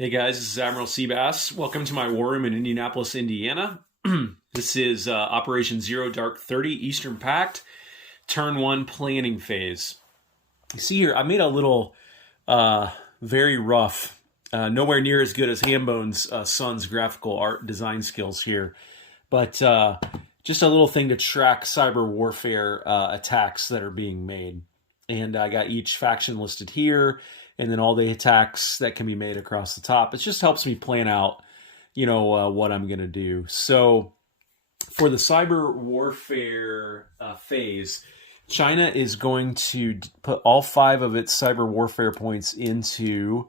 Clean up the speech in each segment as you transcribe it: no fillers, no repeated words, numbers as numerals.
Hey guys, this is Admiral Seabass. Welcome to my war room in Indianapolis, Indiana. This is Operation Zero Dark 30 Eastern Pact, Turn 1 planning phase. You see here, I made a little very rough, nowhere near as good as Hambone's son's graphical art design skills here, but just a little thing to track cyber warfare attacks that are being made. And I got each faction listed here, and then all the attacks that can be made across the top. It just helps me plan out, what I'm going to do. So for the cyber warfare phase, China is going to put all 5 of its cyber warfare points into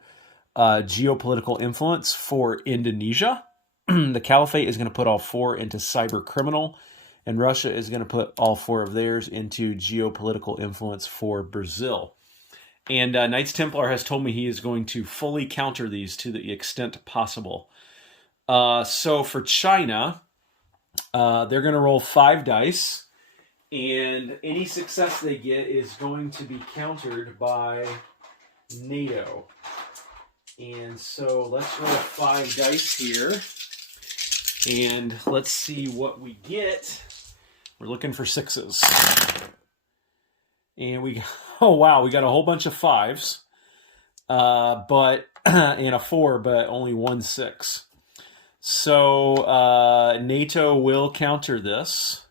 geopolitical influence for Indonesia. The Caliphate is going to put all 4 into cyber criminal, and Russia is going to put all 4 of theirs into geopolitical influence for Brazil. And Knights Templar has told me he is going to fully counter these to the extent possible. So for China, they're going to roll 5 dice, and any success they get is going to be countered by NATO. And so let's roll 5 dice here, and let's see what we get. We're looking for 6s. And we got a whole bunch of 5s, but and a 4, but only 1 6. So NATO will counter this.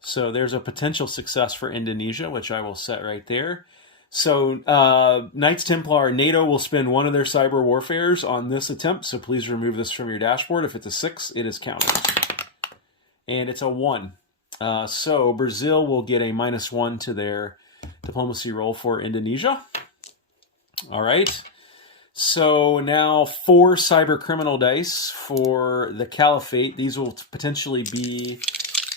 So there's a potential success for Indonesia, which I will set right there. So Knights Templar, NATO will spend 1 of their cyber warfares on this attempt. So please remove this from your dashboard. If it's a 6, it is counted, and it's a 1. So Brazil will get a -1 to their diplomacy roll for Indonesia. All right. So now 4 cyber criminal dice for the Caliphate. These will potentially be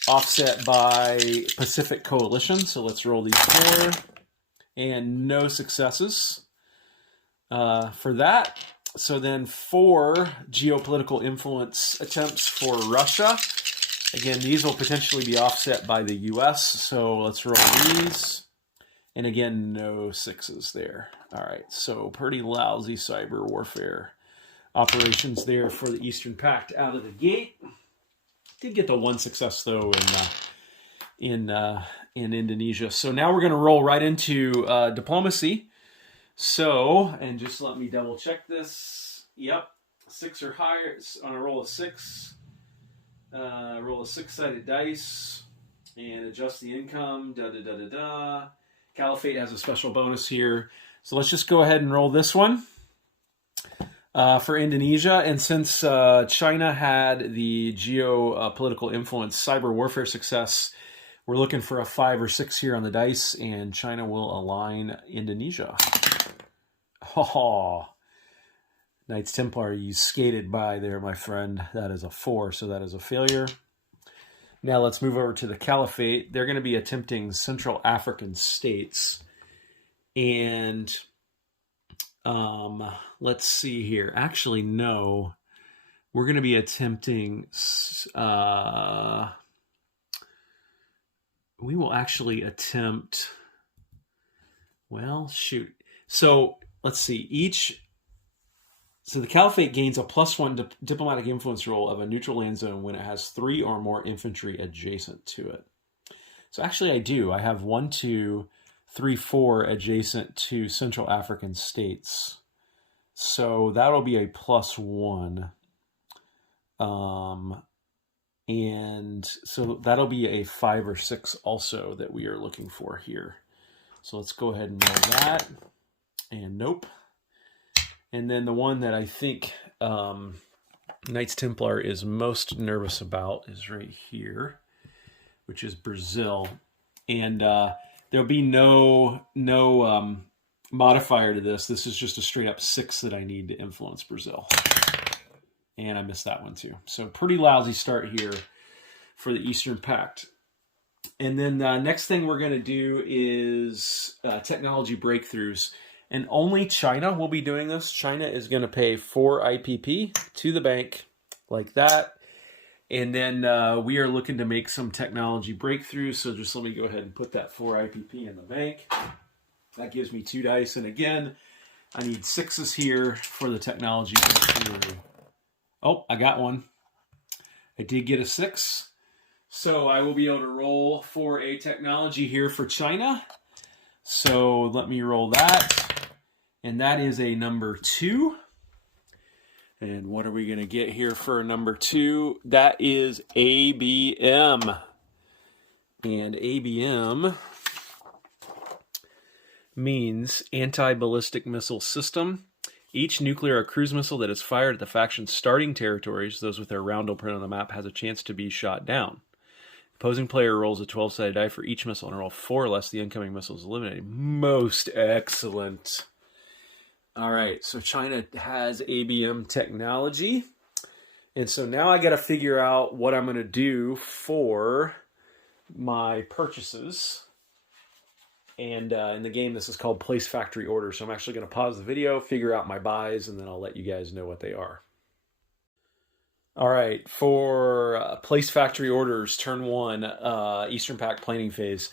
offset by Pacific Coalition. So let's roll these 4. And no successes for that. So then 4 geopolitical influence attempts for Russia. Again, these will potentially be offset by the U.S. So let's roll these. And again, no 6s there. All right, so pretty lousy cyber warfare operations there for the Eastern Pact out of the gate. Did get the 1 success though in Indonesia. So now we're going to roll right into diplomacy. So, and just let me double check this. Yep, 6 or higher on a roll of 6. Roll a 6-sided dice and adjust the income. Caliphate has a special bonus here. So let's just go ahead and roll this one for Indonesia. And since China had the geopolitical influence cyber warfare success, we're looking for a 5 or 6 here on the dice, and China will align Indonesia. Oh, Knights Templar, you skated by there, my friend. That is a 4, so that is a failure. Now let's move over to the Caliphate. They're going to be attempting Central African states. And let's see here. Actually, no. We're going to be attempting... we will actually attempt... Well, shoot. So let's see. So the Caliphate gains a +1 diplomatic influence roll of a neutral land zone when it has 3 or more infantry adjacent to it. So actually I do. I have 1, 2, 3, 4 adjacent to Central African states. So that'll be a +1. And so that'll be a 5 or 6 also that we are looking for here. So let's go ahead and roll that. And nope. And then the one that I think Knights Templar is most nervous about is right here, which is Brazil. And there'll be no modifier to this. This is just a straight up 6 that I need to influence Brazil. And I missed that one too. So pretty lousy start here for the Eastern Pact. And then the next thing we're going to do is technology breakthroughs. And only China will be doing this. China is going to pay 4 IPP to the bank like that. And then we are looking to make some technology breakthroughs. So just let me go ahead and put that 4 IPP in the bank. That gives me 2 dice. And again, I need 6s here for the technology. Oh, I got one. I did get a 6. So I will be able to roll for a technology here for China. So let me roll that. And that is a number 2. And what are we going to get here for number 2? That is ABM. And ABM means anti-ballistic missile system. Each nuclear or cruise missile that is fired at the faction's starting territories, those with their roundel print on the map, has a chance to be shot down. Opposing player rolls a 12-sided die for each missile and roll 4 or less the incoming missile is eliminated. Most excellent. All right, so China has ABM technology. And so now I got to figure out what I'm going to do for my purchases. And in the game, this is called Place Factory Order. So I'm actually going to pause the video, figure out my buys, and then I'll let you guys know what they are. All right, for Place Factory Orders, turn 1, Eastern Pact planning phase.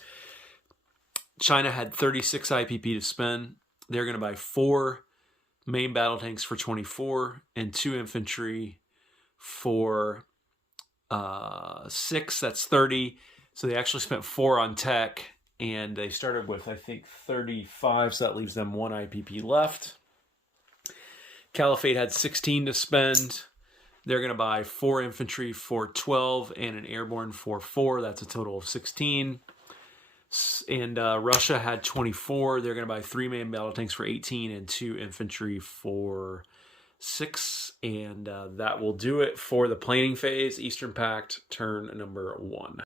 China had 36 IPP to spend. They're going to buy 4 main battle tanks for 24 and 2 infantry for 6. That's 30. So they actually spent 4 on tech, and they started with, I think, 35, so that leaves them 1 IPP left. Caliphate had 16 to spend. They're going to buy 4 infantry for 12 and an airborne for 4. That's a total of 16. And Russia had 24. They're going to buy 3 main battle tanks for 18 and 2 infantry for 6. And that will do it for the planning phase. Eastern Pact, turn number 1.